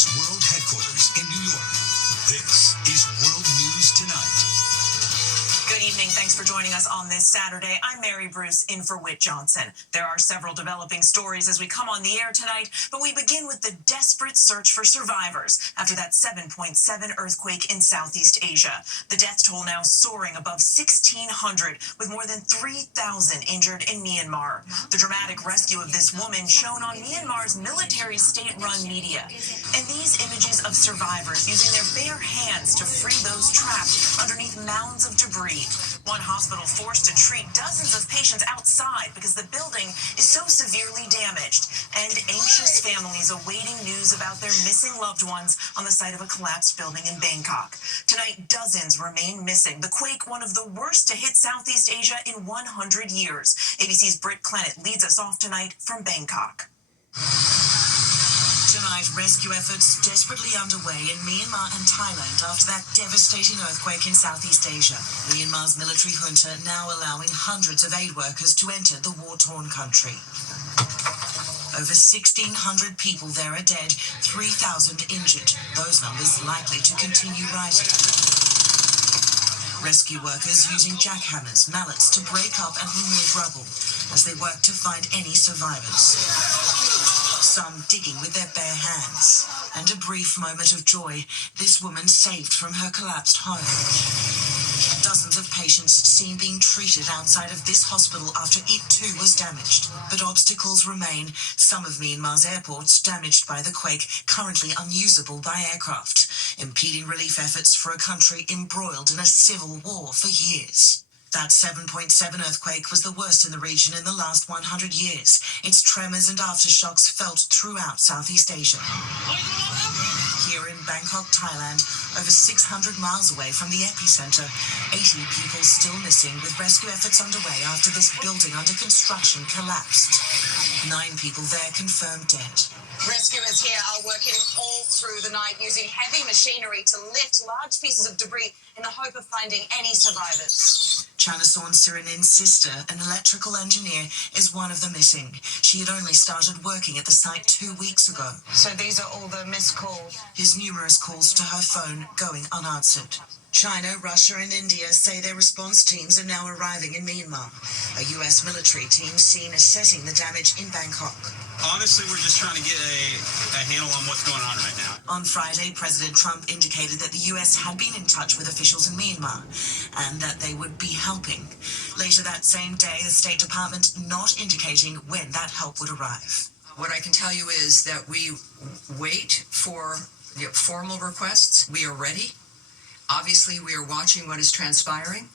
ABC's World Headquarters in New York. This is World News Tonight. Good evening. Thanks for joining us on this Saturday. I'm Mary Bruce, in for Whit Johnson. There are several developing stories as we come on the air tonight, but we begin with the desperate search for survivors after that 7.7 earthquake in Southeast Asia. The death toll now soaring above 1,600, with more than 3,000 injured in Myanmar. The dramatic rescue of this woman shown on Myanmar's military state-run media. And these images of survivors using their bare hands to free those trapped underneath mounds of debris. One hospital forced to treat dozens of patients outside because the building is so severely damaged, and anxious families awaiting news about their missing loved ones on the site of a collapsed building in Bangkok. Tonight, dozens remain missing. The quake, one of the worst to hit Southeast Asia in 100 years. ABC's Britt Clennett leads us off tonight from Bangkok. Tonight, rescue efforts desperately underway in Myanmar and Thailand after that devastating earthquake in Southeast Asia. Myanmar's military junta now allowing hundreds of aid workers to enter the war-torn country. Over 1,600 people there are dead, 3,000 injured. Those numbers likely to continue rising. Rescue workers using jackhammers, mallets to break up and remove rubble as they work to find any survivors. Some digging with their bare hands. And a brief moment of joy, this woman saved from her collapsed home. Dozens of patients seen being treated outside of this hospital after it too was damaged. But obstacles remain. Some of Myanmar's airports damaged by the quake, currently unusable by aircraft, impeding relief efforts for a country embroiled in a civil war for years. That 7.7 earthquake was the worst in the region in the last 100 years. Its tremors and aftershocks felt throughout Southeast Asia. Here in Bangkok, Thailand, over 600 miles away from the epicenter, 80 people still missing, with rescue efforts underway after this building under construction collapsed. 9 people there confirmed dead. Rescuers here are working all through the night using heavy machinery to lift large pieces of debris in the hope of finding any survivors. Chanasorn Siranin's sister, an electrical engineer, is one of the missing. She had only started working at the site 2 weeks ago. So these are all the missed calls? His numerous calls to her phone going unanswered. China, Russia and India say their response teams are now arriving in Myanmar. A U.S. military team seen assessing the damage in Bangkok. Honestly, we're just trying to get a handle on what's going on right now. On Friday, President Trump indicated that the U.S. had been in touch with officials in Myanmar and that they would be helping. Later that same day, the State Department not indicating when that help would arrive. What I can tell you is that we wait for the formal requests. We are ready. Obviously, we are watching what is transpiring.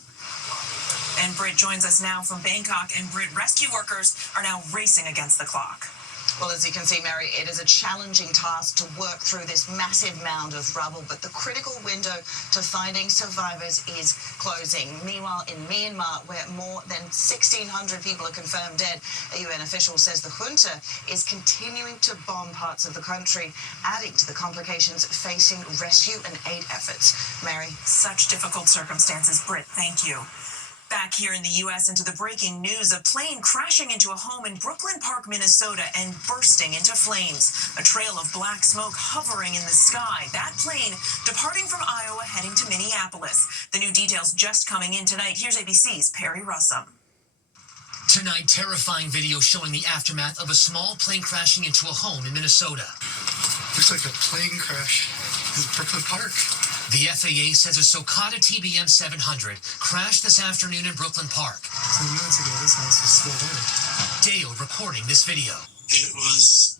And Britt joins us now from Bangkok. And Britt, rescue workers are now racing against the clock. Well, as you can see, Mary, it is a challenging task to work through this massive mound of rubble, but the critical window to finding survivors is closing. Meanwhile, in Myanmar, where more than 1,600 people are confirmed dead, a UN official says the junta is continuing to bomb parts of the country, adding to the complications facing rescue and aid efforts. Mary? Such difficult circumstances. Britt, thank you. Back here in the U.S. into the breaking news, a plane crashing into a home in Brooklyn Park, Minnesota, and bursting into flames. A trail of black smoke hovering in the sky. That plane departing from Iowa, heading to Minneapolis. The new details just coming in tonight. Here's ABC's Perry Russum. Tonight, terrifying video showing the aftermath of a small plane crashing into a home in Minnesota. Looks like a plane crash in Brooklyn Park. The FAA says a Socata TBM 700 crashed this afternoon in Brooklyn Park. 10 minutes ago, this house was still there. Dale reporting this video. It was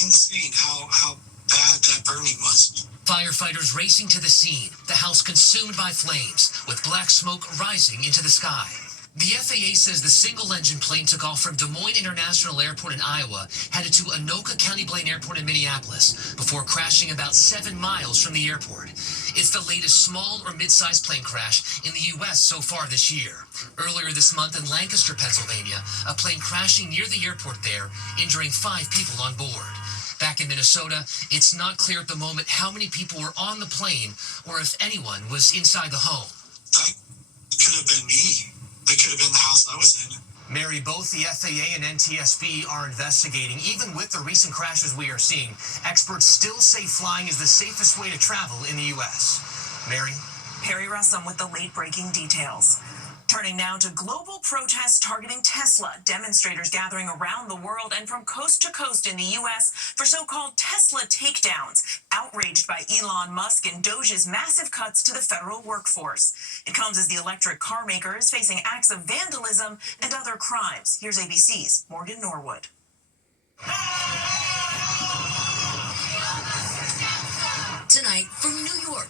insane how bad that burning was. Firefighters racing to the scene, the house consumed by flames, with black smoke rising into the sky. The FAA says the single-engine plane took off from Des Moines International Airport in Iowa, headed to Anoka County Blaine Airport in Minneapolis, before crashing about 7 miles from the airport. It's the latest small or mid-sized plane crash in the U.S. so far this year. Earlier this month in Lancaster, Pennsylvania, a plane crashing near the airport there, injuring 5 people on board. Back in Minnesota, it's not clear at the moment how many people were on the plane or if anyone was inside the home. That could have been me. That could have been the house I was in. Mary, both the FAA and NTSB are investigating. Even with the recent crashes we are seeing, experts still say flying is the safest way to travel in the U.S. Mary? Perry Russum with the late-breaking details. Turning now to global protests targeting Tesla. Demonstrators gathering around the world and from coast to coast in the U.S. for so-called Tesla takedowns, outraged by Elon Musk and Doge's massive cuts to the federal workforce. It comes as the electric car maker is facing acts of vandalism and other crimes. Here's ABC's Morgan Norwood. Tonight from New York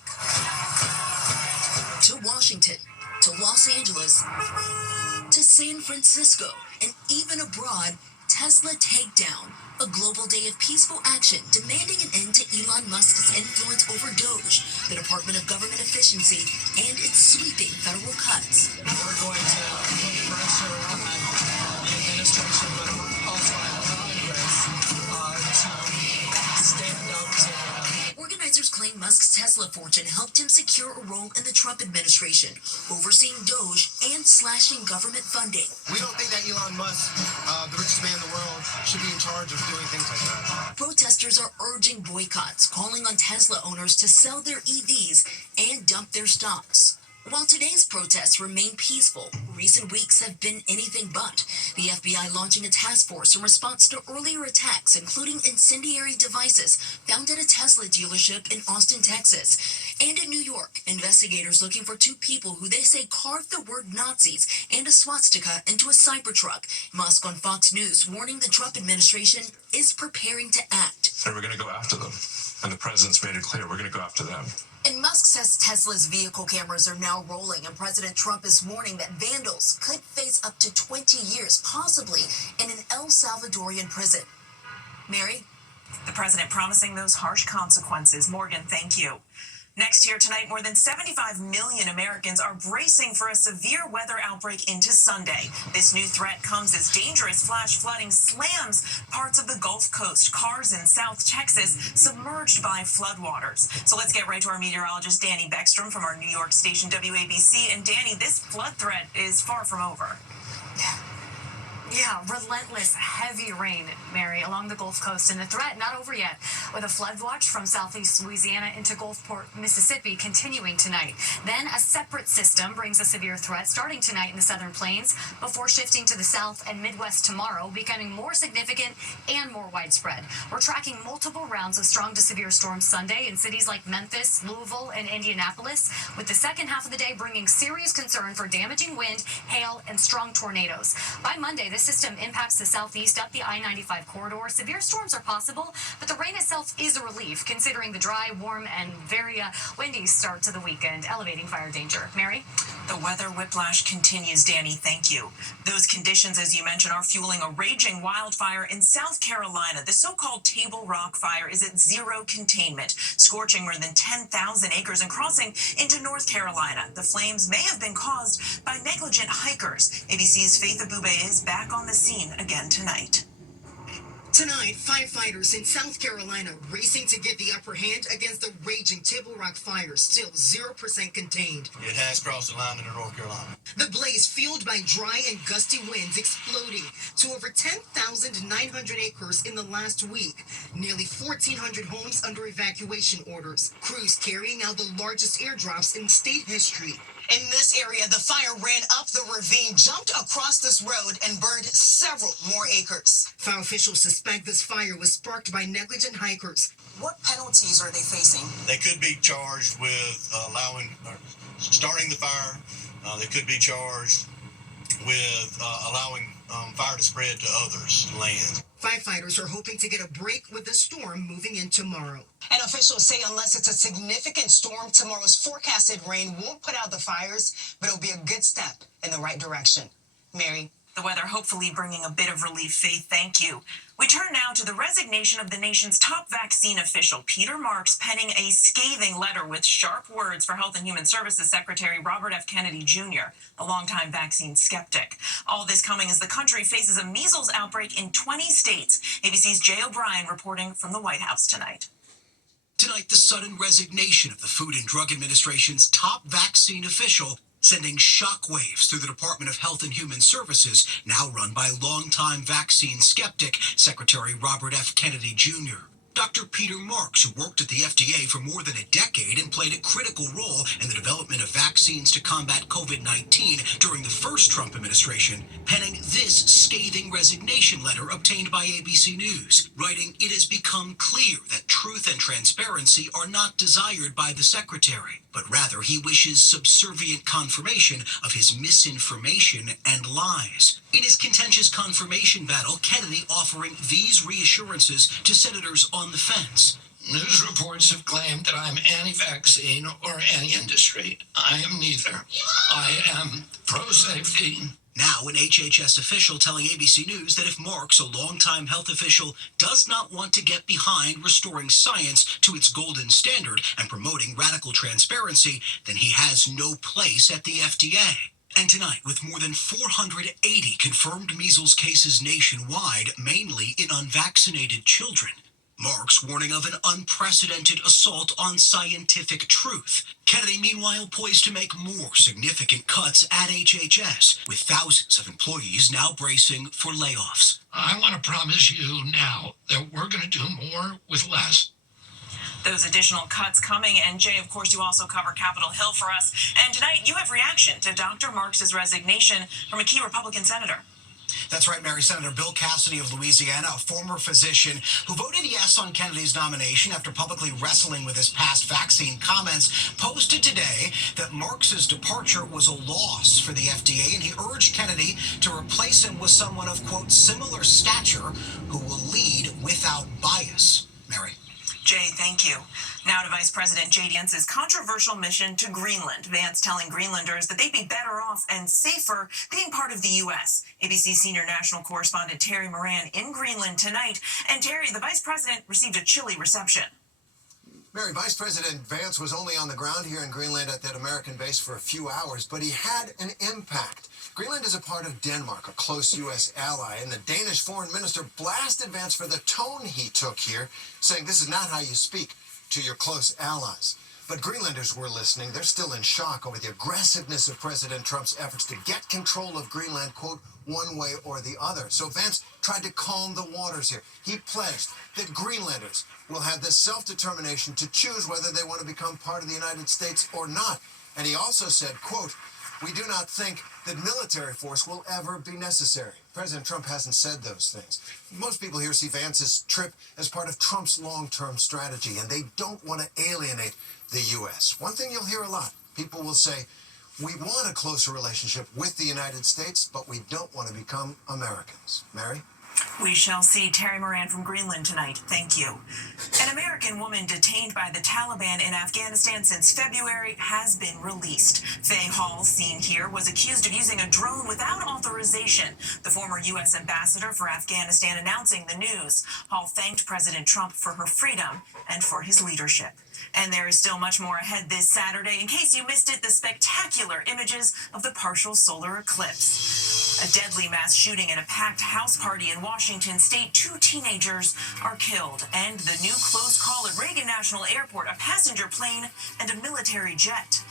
to Washington, to Los Angeles, to San Francisco, and even abroad, Tesla Takedown, a global day of peaceful action demanding an end to Elon Musk's influence over Doge, the Department of Government Efficiency, and its sweeping federal cuts. We're going to put pressure on the administration, but also on Congress to stand up to Organizers claim Musk's Tesla fortune helped him secure a role in the Trump administration, overseeing Doge and slashing government funding. We don't think that Elon Musk, the richest man in the world, should be in charge of doing things like that. Protesters are urging boycotts, calling on Tesla owners to sell their EVs and dump their stocks. While today's protests remain peaceful, recent weeks have been anything but. The FBI launching a task force in response to earlier attacks, including incendiary devices found at a Tesla dealership in Austin, Texas. And in New York, investigators looking for two people who they say carved the word Nazis and a swastika into a Cybertruck. Musk on Fox News warning the Trump administration is preparing to act. And we're going to go after them. And the president's made it clear we're going to go after them. And Musk says Tesla's vehicle cameras are now rolling, and President Trump is warning that vandals could face up to 20 years, possibly in an El Salvadorian prison. Mary? The president promising those harsh consequences. Morgan, thank you. Next here tonight, more than 75 million Americans are bracing for a severe weather outbreak into Sunday. This new threat comes as dangerous flash flooding slams parts of the Gulf Coast. Cars in South Texas submerged by floodwaters. So let's get right to our meteorologist, Danny Beckstrom from our New York station WABC. And Danny, this flood threat is far from over. Yeah, relentless, heavy rain, Mary, along the Gulf Coast, and the threat not over yet, with a flood watch from southeast Louisiana into Gulfport, Mississippi, continuing tonight. Then a separate system brings a severe threat starting tonight in the southern plains before shifting to the south and Midwest tomorrow, becoming more significant and more widespread. We're tracking multiple rounds of strong to severe storms Sunday in cities like Memphis, Louisville, and Indianapolis, with the second half of the day bringing serious concern for damaging wind, hail, and strong tornadoes. By Monday, this system impacts the southeast up the I-95 corridor. Severe storms are possible, but the rain itself is a relief, considering the dry, warm, and very windy start to the weekend, elevating fire danger. Mary? The weather whiplash continues, Danny. Thank you. Those conditions, as you mentioned, are fueling a raging wildfire in South Carolina. The so-called Table Rock fire is at zero containment, scorching more than 10,000 acres and crossing into North Carolina. The flames may have been caused by negligent hikers. ABC's Faith Abube is back on the scene again tonight. Tonight, firefighters in South Carolina racing to get the upper hand against the raging Table Rock fire, still 0% contained. It has crossed the line into North Carolina. The blaze, fueled by dry and gusty winds, exploding to over 10,900 acres in the last week. Nearly 1,400 homes under evacuation orders. Crews carrying out the largest airdrops in state history. In this area, the fire ran up the ravine, jumped across this road, and burned several more acres. Fire officials suspect this fire was sparked by negligent hikers. What penalties are they facing? They could be charged with starting the fire. They could be charged with allowing fire to spread to others' land. Firefighters are hoping to get a break with the storm moving in tomorrow. And officials say unless it's a significant storm, tomorrow's forecasted rain won't put out the fires, but it'll be a good step in the right direction. Mary? The weather hopefully bringing a bit of relief, Faith. Thank you. We turn now to the resignation of the nation's top vaccine official, Peter Marks, penning a scathing letter with sharp words for Health and Human Services Secretary Robert F. Kennedy Jr., a longtime vaccine skeptic. All this coming as the country faces a measles outbreak in 20 states. ABC's Jay O'Brien reporting from the White House tonight. Tonight, the sudden resignation of the Food and Drug Administration's top vaccine official sending shockwaves through the Department of Health and Human Services, now run by longtime vaccine skeptic Secretary Robert F. Kennedy Jr. Dr. Peter Marks, who worked at the FDA for more than a decade and played a critical role in the development of vaccines to combat COVID-19 during the first Trump administration, penning this scathing resignation letter obtained by ABC News, writing, "It has become clear that truth and transparency are not desired by the secretary, but rather he wishes subservient confirmation of his misinformation and lies." In his contentious confirmation battle, Kennedy offering these reassurances to senators on the fence. News reports have claimed that I'm anti-vaccine or anti-industry. I am neither. I am pro-safety. Now, an HHS official telling ABC News that if Marks, a longtime health official, does not want to get behind restoring science to its golden standard and promoting radical transparency, then he has no place at the FDA. And tonight, with more than 480 confirmed measles cases nationwide, mainly in unvaccinated children, Marks warning of an unprecedented assault on scientific truth. Kennedy, meanwhile, poised to make more significant cuts at HHS, with thousands of employees now bracing for layoffs. I want to promise you now that we're going to do more with less. Those additional cuts coming. And Jay, of course, you also cover Capitol Hill for us. And tonight you have reaction to Dr. Marks' resignation from a key Republican senator. That's right, Mary. Senator Bill Cassidy of Louisiana, a former physician who voted yes on Kennedy's nomination after publicly wrestling with his past vaccine comments, posted today that Marks's departure was a loss for the FDA, and he urged Kennedy to replace him with someone of, quote, similar stature who will lead without bias. Mary. Jay, thank you. Now to Vice President J.D. Vance's controversial mission to Greenland. Vance telling Greenlanders that they'd be better off and safer being part of the U.S. ABC senior national correspondent Terry Moran in Greenland tonight. And Terry, the Vice President received a chilly reception. Mary, Vice President Vance was only on the ground here in Greenland at that American base for a few hours, but he had an impact. Greenland is a part of Denmark, a close U.S. ally, and the Danish foreign minister blasted Vance for the tone he took here, saying this is not how you speak to your close allies. But Greenlanders were listening. They're still in shock over the aggressiveness of President Trump's efforts to get control of Greenland, quote, one way or the other. So Vance tried to calm the waters here. He pledged that Greenlanders will have the self-determination to choose whether they want to become part of the United States or not. And he also said, quote, "We do not think that military force will ever be necessary." President Trump hasn't said those things. Most people here see Vance's trip as part of Trump's long-term strategy, and they don't want to alienate the U.S. One thing you'll hear a lot, people will say, we want a closer relationship with the United States, but we don't want to become Americans. Mary? We shall see. Terry Moran from Greenland tonight. Thank you. An American woman detained by the Taliban in Afghanistan since February has been released. Faye Hall, seen here, was accused of using a drone without authorization. The former U.S. ambassador for Afghanistan announcing the news. Hall thanked President Trump for her freedom and for his leadership. And there is still much more ahead this Saturday. In case you missed it, the spectacular images of the partial solar eclipse. A deadly mass shooting at a packed house party in Washington state. 2 teenagers are killed. And the new close call at Reagan National Airport, a passenger plane and a military jet.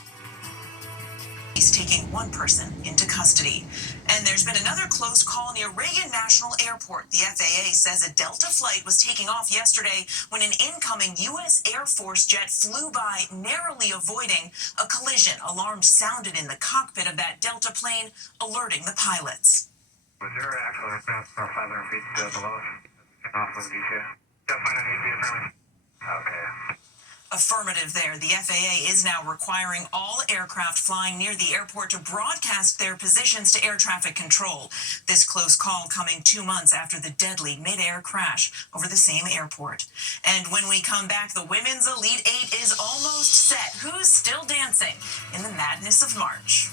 He's taking one person into custody. And there's been another close call near Reagan National Airport. The FAA says a Delta flight was taking off yesterday when an incoming U.S. Air Force jet flew by, narrowly avoiding a collision. Alarms sounded in the cockpit of that Delta plane, alerting the pilots. Was there actual aircraft about 500 feet below us? Off of DCA? Okay. Affirmative there. The FAA is now requiring all aircraft flying near the airport to broadcast their positions to air traffic control. This close call coming 2 months after the deadly mid-air crash over the same airport. And when we come back, the Women's Elite Eight is almost set. Who's still dancing in the madness of March?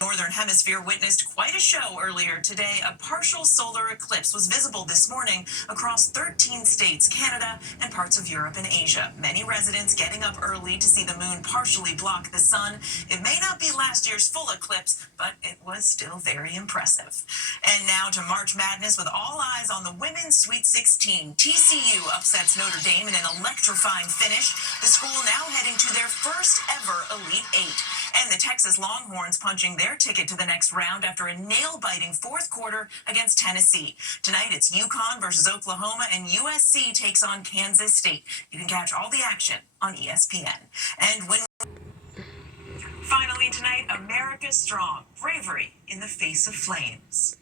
Northern Hemisphere witnessed quite a show earlier today. A partial solar eclipse was visible this morning across 13 states, Canada, and parts of Europe and Asia. Many residents getting up early to see the moon partially block the sun. It may not be last year's full eclipse, but it was still very impressive. And now to March Madness with all eyes on the women's Sweet 16. TCU upsets Notre Dame in an electrifying finish. The school now heading to their first ever Elite Eight. And the Texas Longhorns punching their ticket to the next round after a nail-biting fourth quarter against Tennessee. Tonight it's UConn versus Oklahoma, and USC takes on Kansas State. You can catch all the action on ESPN. And when finally tonight, America Strong, bravery in the face of flames.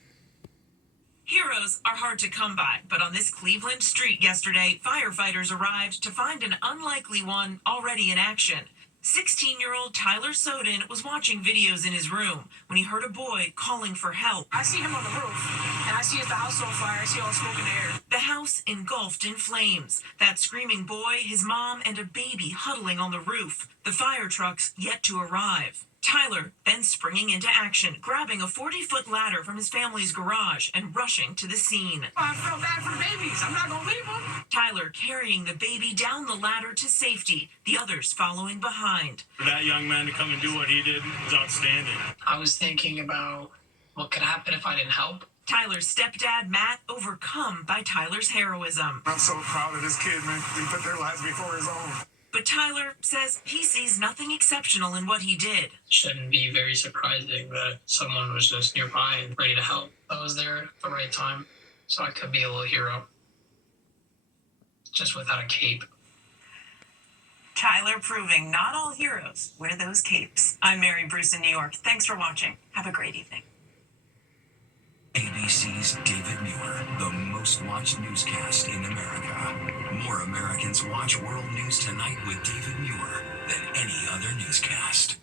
Heroes are hard to come by, but on this Cleveland street yesterday, firefighters arrived to find an unlikely one already in action. 16-year-old Tyler Soden was watching videos in his room when he heard a boy calling for help. I see him on the roof, and I see the house on fire. I see all smoke in the air. The house engulfed in flames. That screaming boy, his mom, and a baby huddling on the roof. The fire trucks yet to arrive. Tyler then springing into action, grabbing a 40-foot ladder from his family's garage and rushing to the scene. I feel bad for the babies. I'm not going to leave them. Tyler carrying the baby down the ladder to safety, the others following behind. For that young man to come and do what he did was outstanding. I was thinking about what could happen if I didn't help. Tyler's stepdad, Matt, overcome by Tyler's heroism. I'm so proud of this kid, man. He put their lives before his own. But Tyler says he sees nothing exceptional in what he did. Shouldn't be very surprising that someone was just nearby and ready to help. I was there at the right time, so I could be a little hero. Just without a cape. Tyler proving not all heroes wear those capes. I'm Mary Bruce in New York. Thanks for watching. Have a great evening. ABC's David Muir, the most watched newscast in America. More Americans watch World News Tonight with David Muir than any other newscast.